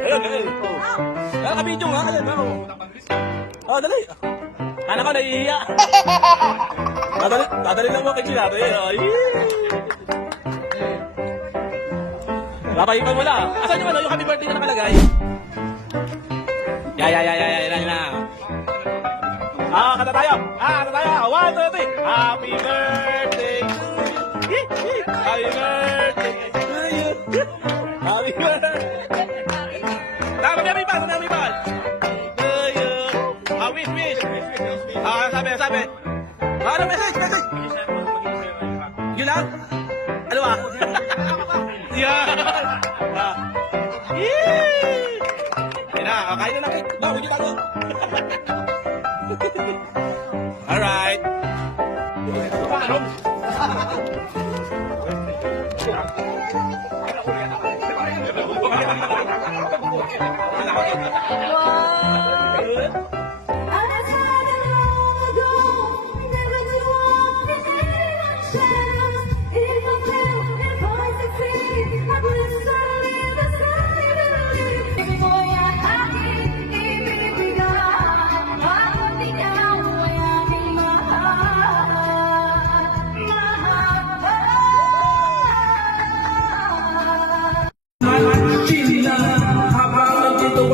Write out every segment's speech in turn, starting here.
Ayun, ayun. Nakaka-video nga, ayun. Dali. Kala ko naiiya. Dadali lang mo kay Chilado eh. Papahipan mo lang. Asan yung happy birthday na nakalagay? Yan na. Kanta tayo. Kanta tayo. 1, 2, 3. Happy birthday to you. Happy birthday to you. Happy birthday. Happy pa. To you. Wish. Sabi. Ano message? Yun lang? Ano ba? Yan. Yan na, kain na cake. Huwag yung tago. Alright.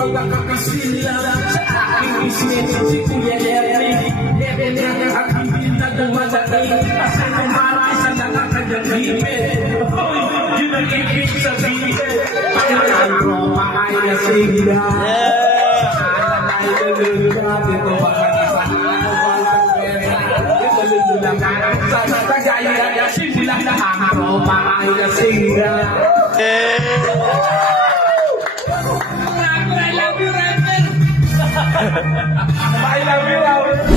Nakakasila sa aking isip si Kuya Larry. Lebe na ang aking na dumadating. Kasi kumara sa nakakagagipin. Yun ang ibig sabihin. Pagkakaan ko, makaya sila. Ay, naluluga. Dito makakasan ako walang pera. Ito naluluga. Sa natagaya, sila na ako, makaya sila. I love you, Robert.